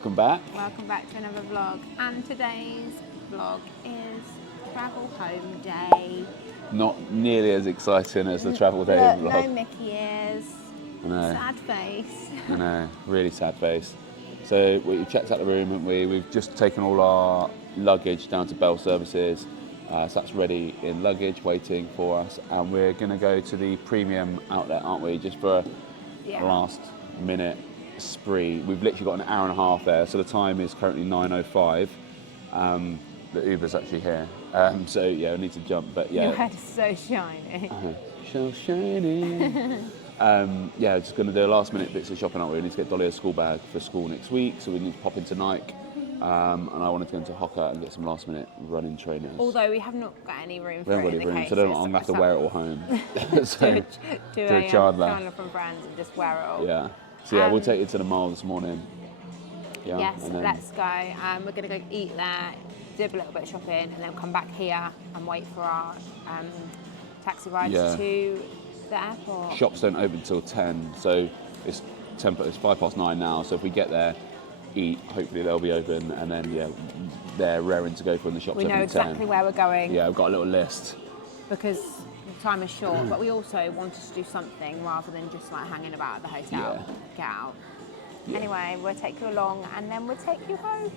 welcome back. Welcome back to another vlog. And today's vlog is travel home day. Not nearly as exciting as the travel day vlog. No Mickey ears. I know. Sad face. I know, really sad face. So we checked out the room, haven't we? We've just taken all our luggage down to Bell Services. So that's ready in luggage, waiting for us. And we're going to go to the premium outlet, aren't we? Just for a last minute spree. We've literally got an hour and a half there. So the time is currently 9:05. The Uber's actually here. So yeah, we need to jump. But yeah. Your head is so shiny. So shiny. Yeah, just going to do last minute bits of shopping, aren't we? We need to get Dolly a school bag for school next week. So we need to pop into Nike. And I wanted to go into Hocker and get some last minute running trainers. Although we have not got any room We for haven't it got in any the room, case. so I'm going to have to wear it all home. So, do a Chandler. Chandler from Brands and just wear it all. Yeah. So yeah, we'll take you to the mall this morning. Yeah, Yes, and then, let's go. We're going to go eat there, do a little bit of shopping, and then come back here and wait for our taxi rides to the airport. Shops don't open till 10, so it's 9:05 now. So if we get there, eat, hopefully they'll be open, and then yeah, they're raring to go from the shops. We know exactly where we're going. Yeah, we've got a little list. Because the time is short, but we also wanted to do something rather than just like hanging about at the hotel. Yeah. Get out. Yeah. Anyway, we'll take you along and then we'll take you home.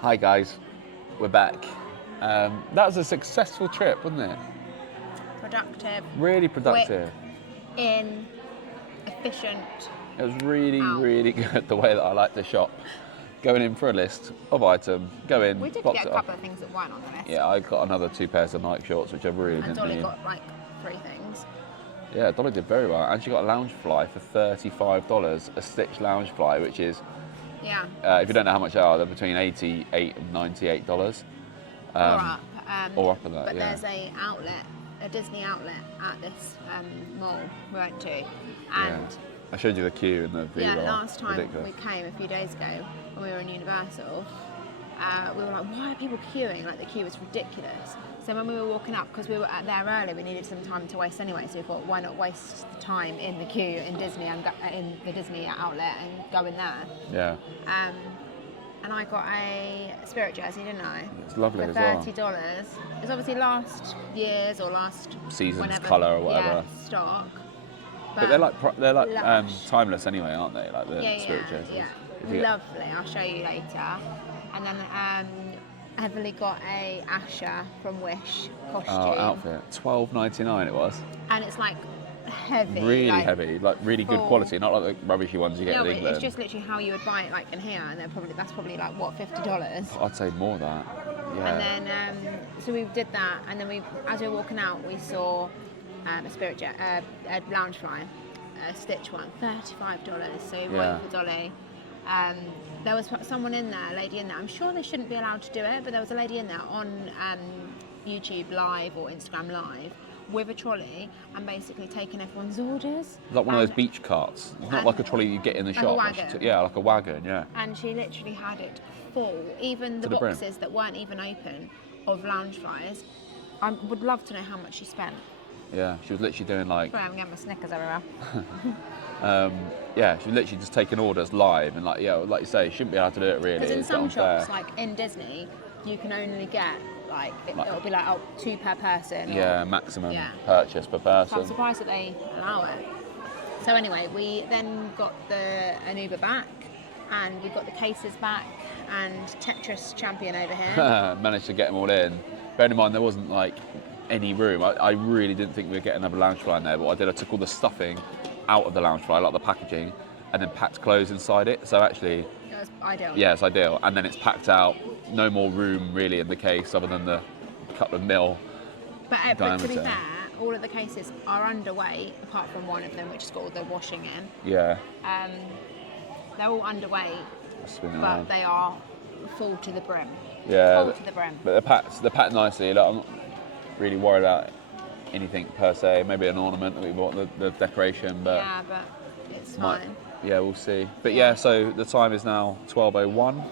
Hi guys, we're back. That was a successful trip, wasn't it? Productive. Really productive. Quick, efficient. It was really good the way that I like to shop. Going in for a list of items, go in, We did box get a it up. couple of things that weren't on the list. Yeah, I got another 2 pairs of Nike shorts, which I really And didn't Dolly need. got like 3 things. Yeah, Dolly did very well. And she got a lounge fly for $35, a stitched lounge fly, which is, Yeah. if you don't know how much they are, they're between $88 and $98. Or up. Or up at that, But yeah. there's a Disney outlet at this mall we went to. And I showed you the queue in the yeah, V-Bar. last time Ridiculous. we came a few days ago when we were in Universal, we were like, why are people queuing? Like the queue was ridiculous. So when we were walking up, because we were there early, we needed some time to waste anyway. So we thought, why not waste the time in the queue in Disney and in the Disney outlet and go in there? Yeah. And I got a Spirit jersey, didn't I? It's lovely for as well. $30. It's obviously last year's or last Season's whenever, colour or whatever. Yeah, stock. But they're like lush. timeless anyway, aren't they? Like the Spirit jerseys. Yeah, If you get- lovely. I'll show you later. And then Heavily got a Asher from Wish costume. Oh, outfit. $12.99 it was. And it's like heavy. Really like, heavy, like really good full. quality, not like the rubbishy ones you get No, in but England. it's just literally how you would buy it like in here, and that's probably like what, $50. I'd say more than that. Yeah. And then so we did that, and then as we were walking out, we saw a lounge fly, a Stitch one, $35. So we waited for Dolly, There was someone in there, a lady in there. I'm sure they shouldn't be allowed to do it, but there was a lady in there on YouTube Live or Instagram Live with a trolley and basically taking everyone's orders. Like one of those beach carts. It's not like a trolley you get in the like shop. a wagon. Yeah, like a wagon, yeah. And she literally had it full, even the boxes that weren't even open of Loungeflies. I would love to know how much she spent. Yeah, she was literally doing like... Sorry, I'm getting my Snickers everywhere. yeah, she was literally just taking orders live and like, yeah, like you say, you shouldn't be able to do it really. Because in It's some unfair. shops, like in Disney, you can only get it'll be like 2 per person. Yeah, maximum purchase per person. I'm surprised that they allow it. So anyway, we then got an Uber back, and we got the cases back, and Tetris champion over here. Managed to get them all in. Bearing in mind there wasn't like any room. I really didn't think we'd get another Loungefly in there, but what I did, I took all the stuffing out of the Loungefly, like the packaging, and then packed clothes inside it. So actually, It was ideal. yeah, it's ideal. And then it's packed out. No more room really in the case other than the couple of mil. But to be diameter. fair, all of the cases are underweight, apart from one of them, which is got all the washing in. Yeah. They're all underweight, but they are full to the brim. Yeah. Full to the brim. But they're packed nicely. Like, I'm not really worried about anything per se. Maybe an ornament that we bought, the decoration, but yeah, but it's fine. Yeah, we'll see. But yeah, so the time is now 12:01.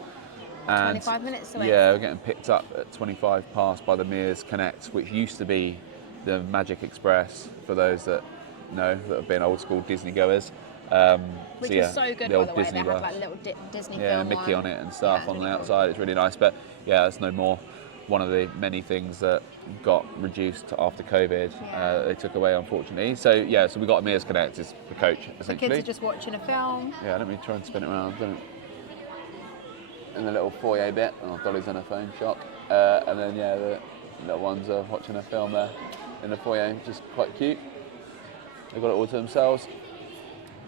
And 25 minutes away. Yeah, we're getting picked up at 25 past by the Mears Connect, which used to be the Magic Express for those that know, that have been old school Disney goers. Which is is so good, the by old the way. Disney They have bus. like little Disney Yeah, film Mickey on it and stuff Yeah, on the really cool. outside. It's really nice. But yeah, it's no more one of the many things that got reduced after COVID. Yeah. They took away, unfortunately. So yeah, so we got a Mears Connect, it's the coach The essentially. kids are just watching a film. Yeah, let me try and spin it around. In the little foyer bit, Dolly's on her phone shop, and then yeah, the little ones are watching a film there in the foyer, which is quite cute. They've got it all to themselves.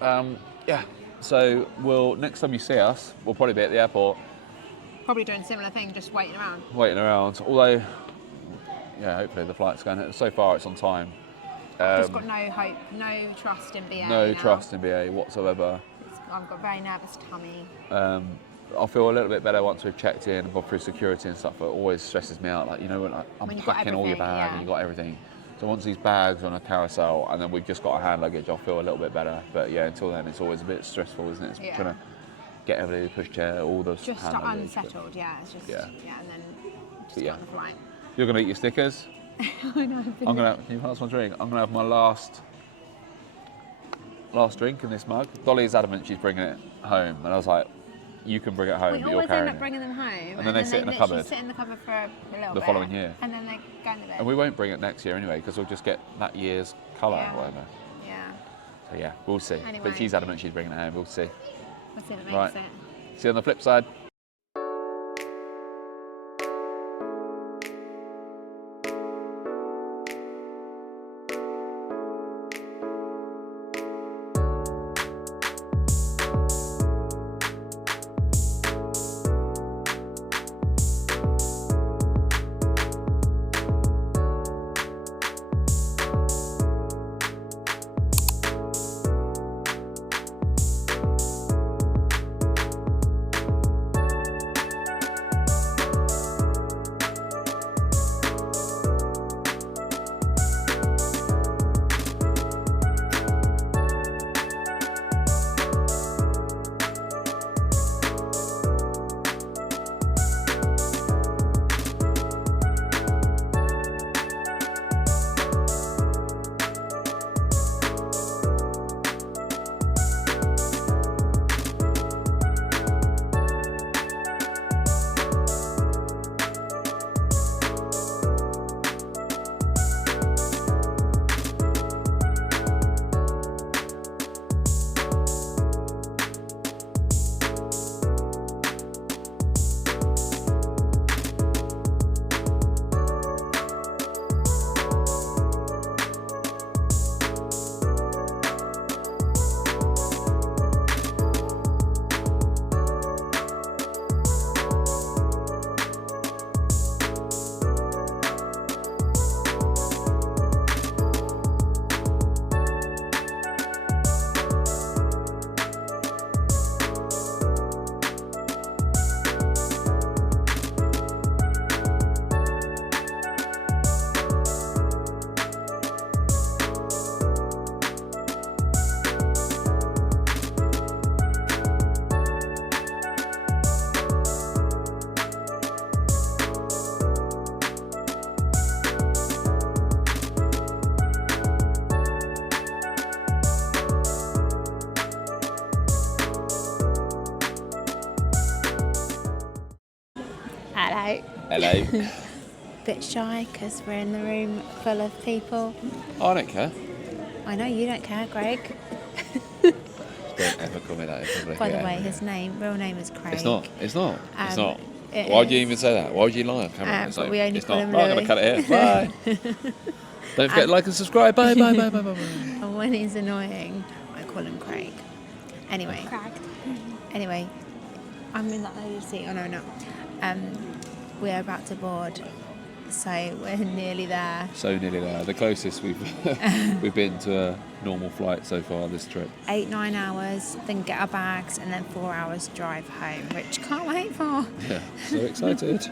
Yeah, so next time you see us, we'll probably be at the airport. Probably doing a similar thing, just waiting around. Waiting around, although, yeah, hopefully the flight's going. So far, it's on time. Just got no hope, no trust in BA. No now. trust in BA whatsoever. I've got a very nervous tummy. I'll feel a little bit better once we've checked in and gone through security and stuff, but it always stresses me out. Like, you know, when I'm you've got packing all your everything, bag yeah. and you've got everything. So once these bags are on a carousel and then we've just got our hand luggage, I'll feel a little bit better. But yeah, until then, it's always a bit stressful, isn't it? It's trying to get everything, the pushchair, all the Just hand luggage. unsettled, yeah. It's just, and then just But get on the flight. You're going to eat your Snickers. I know. Can you pass my drink? I'm going to have my last drink in this mug. Dolly's adamant she's bringing it home, and I was like, you can bring it home, We but you're always carrying end up it. bringing them home. And then they sit in the literally cupboard. sit in the cupboard for a little The bit. following year. And then they go in the bin. And we won't bring it next year anyway, because we'll just get that year's colour Yeah. or whatever. Yeah. So yeah, we'll see. Anyway. But she's adamant she's bringing it home, we'll see. Let's see if it makes Right. it. See you on the flip side. Hello. Hello. Bit shy because we're in the room full of people. I don't care. I know you don't care, Greg. Don't ever call me that in public. By the way, his real name is Craig. It's not. It's not. It's not. It Why do you is. even say that? Why would you lie on camera? It's but like, we only it's call not. him Right, I'm Lewy. going to cut it here. Bye. Don't forget to like and subscribe. Bye, bye, bye, bye, bye, bye. And when he's annoying, I call him Craig. Anyway. Anyway, I'm in that lady's seat. Oh no, not. We're about to board, so we're nearly there. So nearly there. The closest we've been to a normal flight so far this trip. 8-9 hours, then get our bags, and then 4 hours drive home, which can't wait for. Yeah, so excited.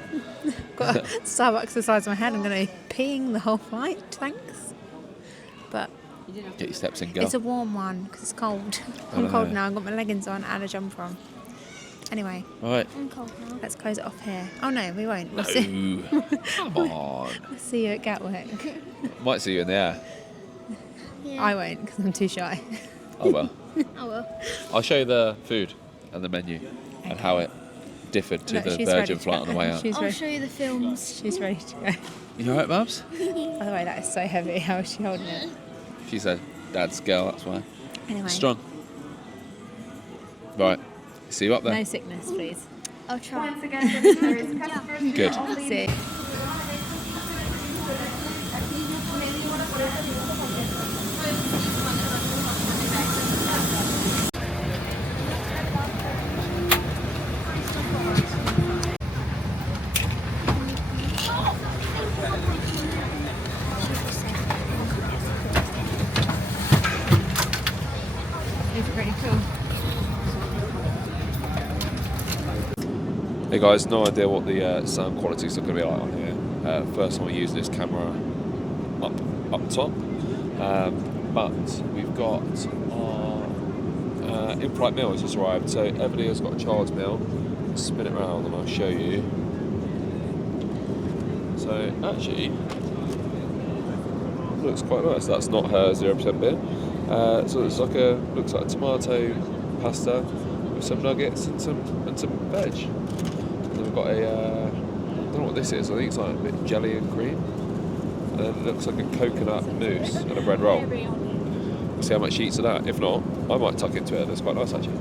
Got a Starbucks the size of my head. I'm going to be peeing the whole flight. Thanks. But Get your steps in, girl. it's a warm one because it's cold. I'm cold now. I've got my leggings on and a jumper on. Anyway, All right. I'm cold now. let's close it off here. Oh no, we won't. We'll see. Ooh, come on. We'll see you at Gatwick. Might see you in the air. Yeah. I won't because I'm too shy. Oh well. Oh well. I'll show you the food and the menu and how it differed to Look, the she's ready Virgin to flight go. on the way out. She's I'll ready. show you the films. She's ready to go. You alright, Babs? By the way, that is so heavy. How is she holding it? She said, Dad's girl, that's why. Anyway, Strong. Right. See you up there. no sickness, please. I'll try. Good. See. It's pretty cool. Hey guys, no idea what the sound quality is going to be like on here. First time we use this camera up top, but we've got our in-flight meal has just arrived. So everybody has got a child's meal. Spin it round and I'll show you. So actually, looks quite nice. That's not her 0% beer. So it's like looks like a tomato pasta with some nuggets and some veg. And we've got I don't know what this is. I think it's like a bit of jelly and cream. And then it looks like a coconut mousse and a bread roll. We'll see how much she eats of that. If not, I might tuck into it. That's quite nice actually.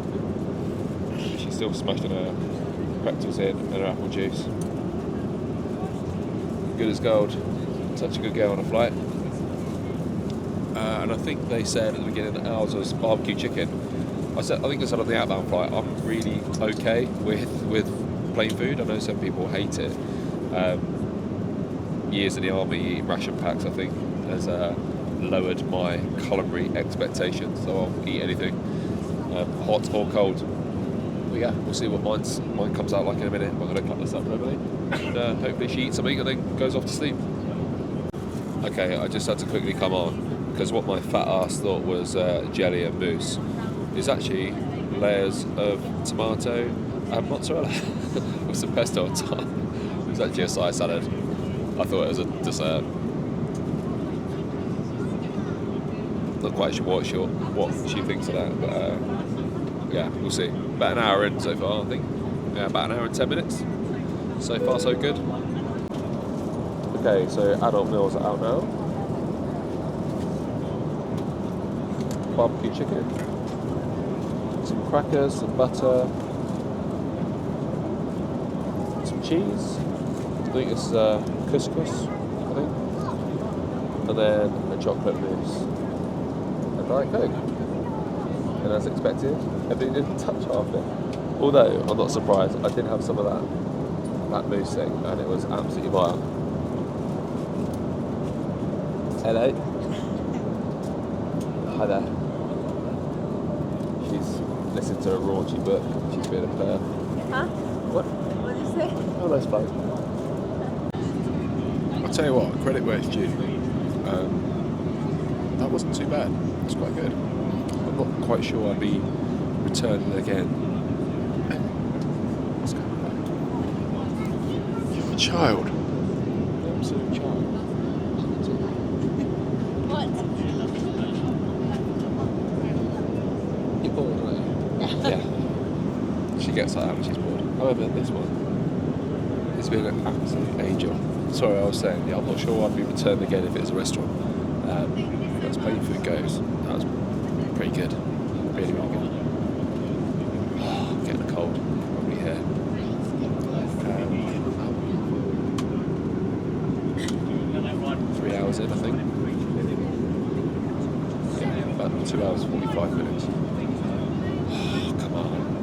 She's still smashing her pretzels in and her apple juice. Good as gold. Such a good girl on a flight. And I think they said at the beginning that ours was barbecue chicken. I think I said on the outbound flight, I'm really okay with plain food. I know some people hate it. Years in the army eating ration packs, I think, has lowered my culinary expectations. So I'll eat anything, hot or cold. But yeah, we'll see what mine comes out like in a minute. I'm going to cut this up properly, and hopefully she eats something and then goes off to sleep. Okay, I just had to quickly come on because what my fat ass thought was jelly and mousse is actually layers of tomato and mozzarella with some pesto on top. It was actually a side salad. I thought it was a dessert. Not quite sure what she thinks of that, but yeah, we'll see. About an hour in so far, I think. Yeah, about an hour and 10 minutes. So far, so good. Okay, so adult meals are out now. Barbecue chicken, some crackers, some butter, some cheese. I think it's couscous, I think, and then a chocolate mousse and Diet Coke. And as expected, everything didn't touch half it. Although I'm not surprised, I did have some of that mousse thing, and it was absolutely vile. Hello. Hi there. She's listened to a raunchy book. She's been a player. Huh? What? What did you say? Oh, nice bloke. I'll tell you what, credit where it's due. That wasn't too bad. It's quite good. I'm not quite sure I'd be returning again. What's going on? You're a child. Absolute child. What? You're bored, aren't you? Yeah. She gets like that when she's bored. However, this one is It's been an absolute angel. Sorry, I was saying, yeah, I'm not sure I'd be returned again if it was a restaurant. As plain food goes, that was pretty good. Really, really good. Oh, I'm getting a cold. Probably here. 3 hours in, I think. Yeah, about 2 hours, 45 minutes. Oh, come on.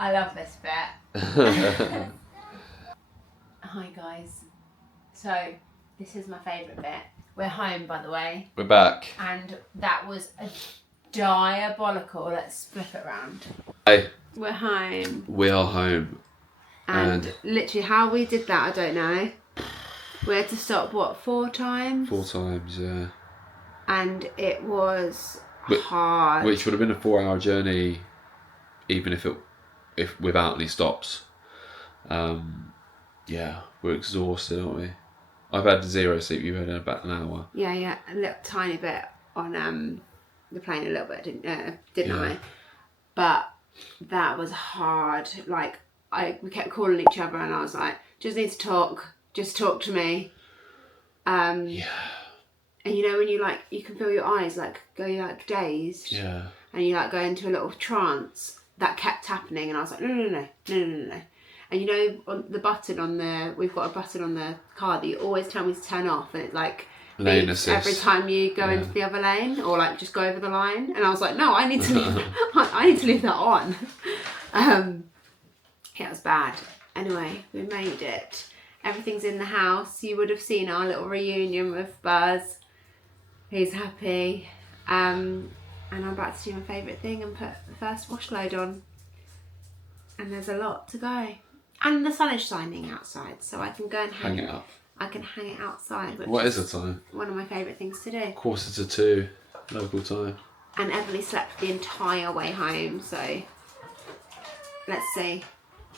I love this bit. Hi guys. So this is my favourite bit. We're home, by the way, We're back. and that was a diabolical. Let's flip it around. Hey, We're home, we are home. and literally how we did that, I don't know. We had to stop 4 times, 4 times, yeah. and it was hard. Which would have been a 4-hour journey, even if without any stops. Yeah, we're exhausted, aren't we? I've had 0 sleep. You've had about an hour. Yeah, a little tiny bit on the plane, a little bit, didn't I? But that was hard. Like we kept calling each other, and I was like, "Just need to talk. Just talk to me." Yeah. And you know when you can feel your eyes go dazed. Yeah. And you go into a little trance. That kept happening, and I was like, no. And you know, on the button we've got a button on the car that you always tell me to turn off, and it lane beeps assist every time you go into the other lane or just go over the line. And I was like, no, I need to leave. I need to leave that on. Yeah, it was bad. Anyway, we made it. Everything's in the house. You would have seen our little reunion with Buzz. He's happy. And I'm about to do my favourite thing and put the first wash load on. And there's a lot to go. And the sun is shining outside, so I can go and Hang it up. I can hang it outside. What is the time? One of my favourite things to do. 1:45 local time. And Everly slept the entire way home, so let's see.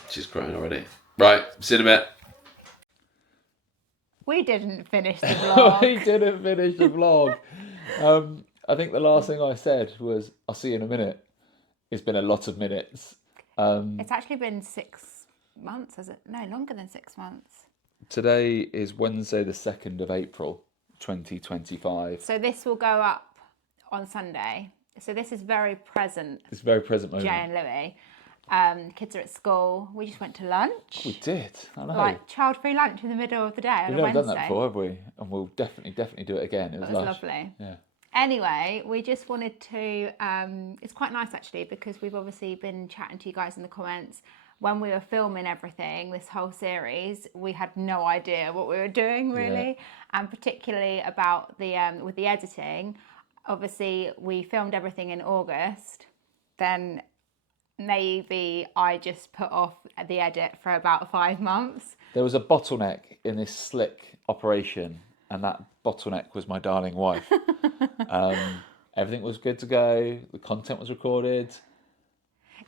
She's crying already. Right, see you in a bit. We didn't finish the vlog. We didn't finish the vlog. I think the last thing I said was, I'll see you in a minute. It's been a lot of minutes. It's actually been 6 months, has it? No, longer than 6 months. Today is Wednesday the 2nd of April, 2025. So this will go up on Sunday. So this is very present. It's a very present moment. Jay and Lewy. Kids are at school. We just went to lunch. We did. I know. Child-free lunch in the middle of the day on We've a never Wednesday. done that before, have we? And we'll definitely do it again. It was lush. Lovely. Yeah. Anyway, we just wanted to, it's quite nice actually, because we've obviously been chatting to you guys in the comments. When we were filming everything, this whole series, we had no idea what we were doing really. Yeah. And particularly about with the editing. Obviously, we filmed everything in August. Then maybe I just put off the edit for about 5 months. There was a bottleneck in this slick operation, and that bottleneck was my darling wife. Everything was good to go. The content was recorded.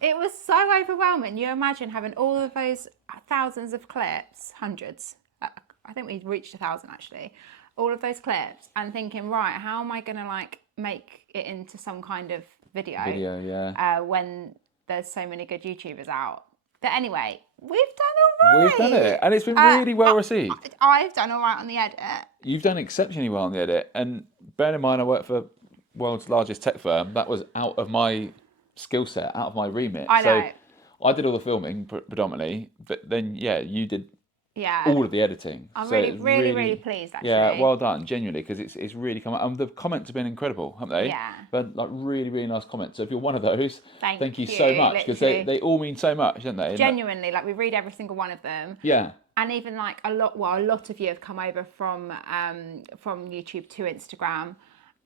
It was so overwhelming. You imagine having all of those thousands of clips, hundreds. I think we reached 1,000 actually. All of those clips, and thinking, right, how am I going to make it into some kind of video? Yeah. When there's so many good YouTubers out. But anyway, we've done all right. We've done it, and it's been really well received. I've done all right on the edit. You've done exceptionally well on the edit, and bearing in mind I work for the world's largest tech firm, that was out of my skill set, out of my remit. I know. So I did all the filming predominantly, but then you did Yeah. all of the editing. I'm So it's really pleased, actually. Yeah, well done, genuinely, because it's really come out. And the comments have been incredible, haven't they? Yeah. But like really nice comments. So if you're one of those, Thank you so you, much, because literally. they all mean so much, don't they? Genuinely, like we read every single one of them. Yeah. And even like a lot of you have come over from YouTube to Instagram,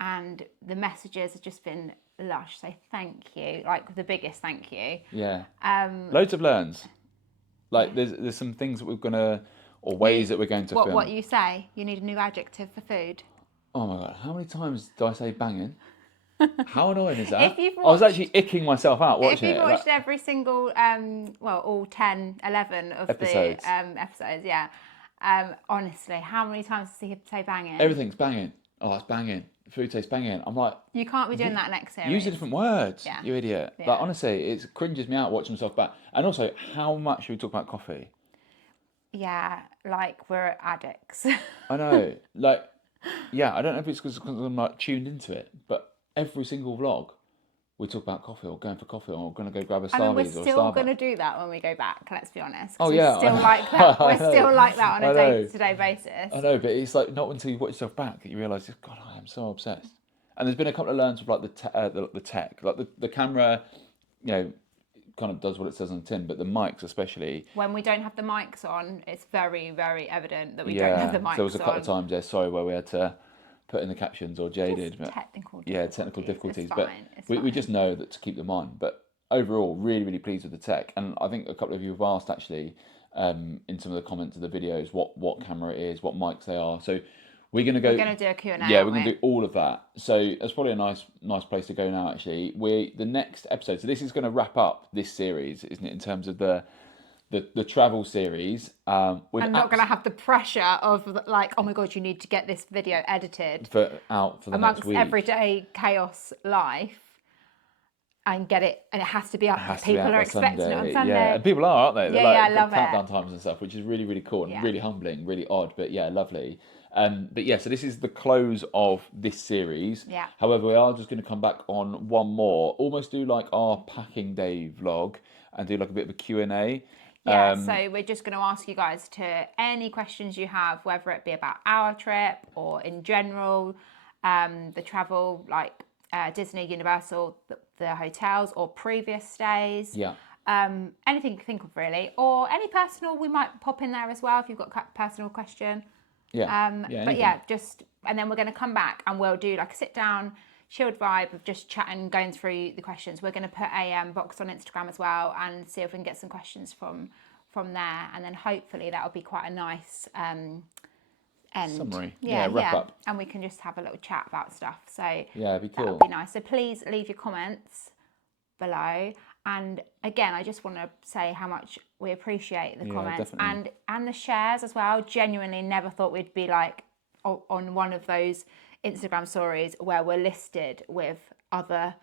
and the messages have just been lush. So thank you, like the biggest thank you. Yeah. Loads of learns. Like there's some things that we're gonna, or ways that we're going to film. What you say? You need a new adjective for food. Oh my god! How many times do I say banging? How annoying is that? If you've I was actually icking myself out watching it. If you've watched every single, all 10, 11 of Episodes. the episodes, yeah. Honestly, how many times does he say banging? Everything's banging. Oh, it's banging. Food tastes banging. I'm like, You can't be doing that next series. use a different words, Yeah. you idiot. Yeah. Like honestly, it cringes me out watching myself back. And also, how much should we talk about coffee? Yeah, like we're addicts. I know. Like, yeah, I don't know if it's because I'm like tuned into it, but every single vlog, we talk about coffee or going for coffee or going to go grab a I mean, we're Starbucks or a still Starbucks. going to do that when we go back, let's be honest. Oh, We're yeah, still I know. like that. I We're know. still like that on I a know. day-to-day basis. I know, but it's like not until you watch yourself back that you realise, God, I am so obsessed. And there's been a couple of learns with like the tech, like the camera, you know, kind of does what it says on the tin, but the mics especially. When we don't have the mics on, it's very, very evident that we don't have the mics on. So there was a couple of times there, sorry, where we had to put in the captions, or Jay did. Just technical difficulties. It's But fine. It's we fine. just know that to keep them on. But overall, really pleased with the tech. And I think a couple of you have asked actually in some of the comments of the videos what camera it is, what mics they are. So we're going to do a Q&A, Yeah, aren't we're going to we? do all of that. So that's probably a nice place to go now, actually. The next episode, so this is going to wrap up this series, isn't it, in terms of the travel series. I'm not going to have the pressure of like, oh my God, you need to get this video edited for the amongst next week. everyday chaos life and get it, and it has to be up. People are expecting it on Sunday. Yeah, and people are, aren't they? They're Yeah, like, I love it. countdown times and stuff, which is really cool and Yeah. really humbling, really odd, but yeah, lovely. But yeah, so this is the close of this series. Yeah. However, we are just going to come back on one more, almost do like our packing day vlog and do like a bit of a Q&A. Yeah, so we're just going to ask you guys to any questions you have, whether it be about our trip or in general, the travel, like Disney, Universal, the hotels or previous stays. Yeah. Anything you can think of really, or any personal, we might pop in there as well if you've got a personal question. Yeah. But anything. yeah, and then we're going to come back and we'll do like a sit down, chilled vibe of just chatting, going through the questions. We're going to put a box on Instagram as well and see if we can get some questions from there, and then hopefully that'll be quite a nice end. Summary. Yeah, wrap up. And we can just have a little chat about stuff. So Yeah, it'd be cool. that would be nice. So please leave your comments below. And again, I just want to say how much we appreciate the comments definitely. and the shares as well. Genuinely never thought we'd be like on one of those Instagram stories where we're listed with other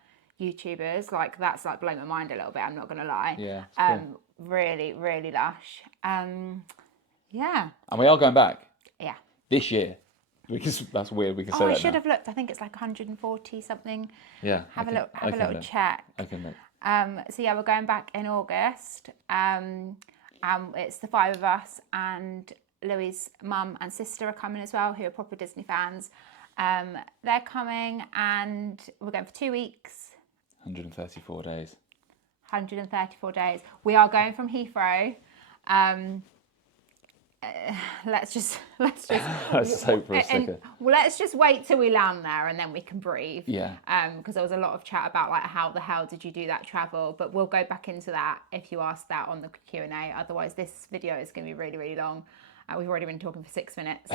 YouTubers. Like that's like blowing my mind a little bit, I'm not going to lie. Yeah, it's cool. Really lush. Yeah. And we are going back Yeah. this year. Because that's weird, we can say Oh, that I should now. have looked. I think it's like 140 something. Yeah. Have I a can little look. check. I can look. So yeah, we're going back in August. It's the 5 of us, and Louis's mum and sister are coming as well, who are proper Disney fans. They're coming, and we're going for 2 weeks. 134 days. 134 days. We are going from Heathrow. Let's just Let's hope for a second. well, let's just wait till we land there and then we can breathe. Yeah. Because there was a lot of chat about like how the hell did you do that travel, but we'll go back into that if you ask that on the Q&A. Otherwise, this video is going to be really long. We've already been talking for 6 minutes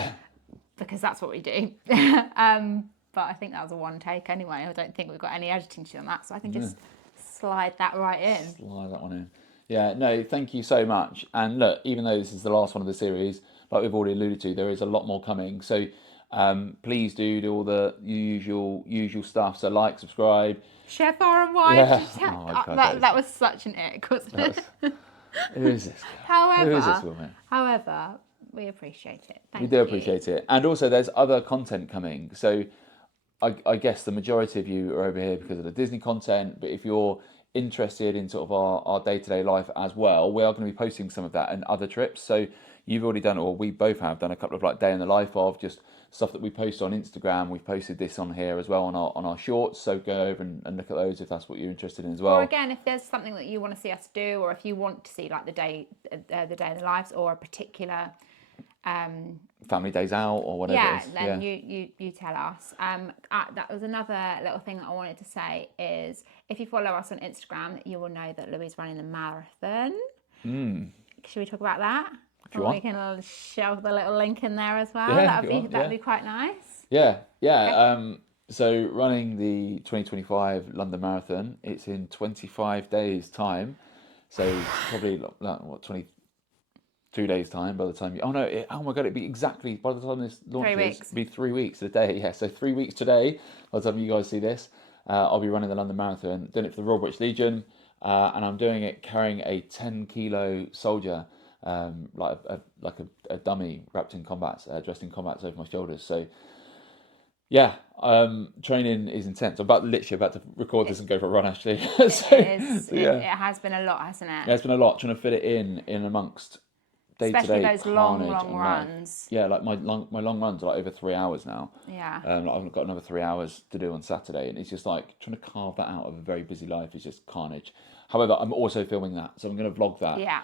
because that's what we do. But I think that was a one take anyway. I don't think we've got any editing to do on that, so I can just slide that right in. Slide that one in. Yeah, no, thank you so much. And look, even though this is the last one of the series, like we've already alluded to, there is a lot more coming. So please do all the usual stuff. So like, subscribe. Share far and wide. Yeah. Oh my God, that was such an ick, wasn't it? Who is this? However, Who is this woman? However, we appreciate it. Thank We do you. appreciate it. And also there's other content coming. So I guess the majority of you are over here because of the Disney content, but if you're interested in sort of our day-to-day life as well, we are going to be posting some of that and other trips. So you've already done, or we both have done, a couple of like day in the life of just stuff that we post on Instagram. We've posted this on here as well on our shorts. So go over and look at those if that's what you're interested in as well. Or again, if there's something that you want to see us do, or if you want to see like the day in the lives, or a particular family days out or whatever. yeah, it is. then you tell us. That was another little thing that I wanted to say is if you follow us on Instagram, you will know that Louis running the marathon. Should we talk about that? If you want. We can shove the little link in there as well. Yeah, That'd be quite nice. Yeah. Okay. So running the 2025 London Marathon, it's in 25 days time. So probably what 22 days time by the time you. Oh my god! It'd be exactly by the time this launches. 3 weeks. It'd be 3 weeks today. Yeah. So 3 weeks today. By the time you guys see this, I'll be running the London Marathon. Doing it for the Royal British Legion, and I'm doing it carrying a 10-kilo soldier. Like a dummy wrapped in combats, dressed in combats over my shoulders. So yeah, training is intense. I'm literally about to record this and go for a run actually. It has been a lot, hasn't it? Yeah, it's been a lot trying to fit it in amongst day-to-day Especially those long carnage and runs. Yeah, like my long runs are like over 3 hours now. Yeah. Like I've got another 3 hours to do on Saturday, and it's just like trying to carve that out of a very busy life is just carnage. However, I'm also filming that, so I'm going to vlog that. Yeah.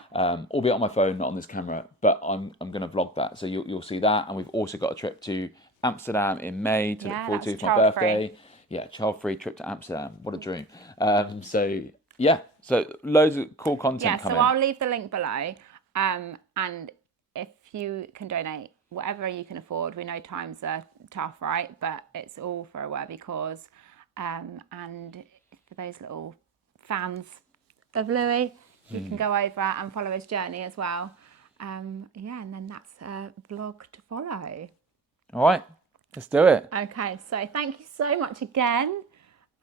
Albeit on my phone, not on this camera, but I'm going to vlog that, so you'll see that. And we've also got a trip to Amsterdam in May to look forward to for my birthday. Yeah, child-free trip to Amsterdam. What a dream. So loads of cool content coming. So I'll leave the link below. And if you can donate whatever you can afford, we know times are tough, right? But it's all for a worthy cause. And for those little fans of Louis, you can go over and follow his journey as well. And then that's a vlog to follow. All right, let's do it. Okay, so thank you so much again.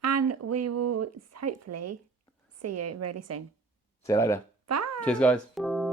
And we will hopefully see you really soon. See you later. Bye. Cheers, guys.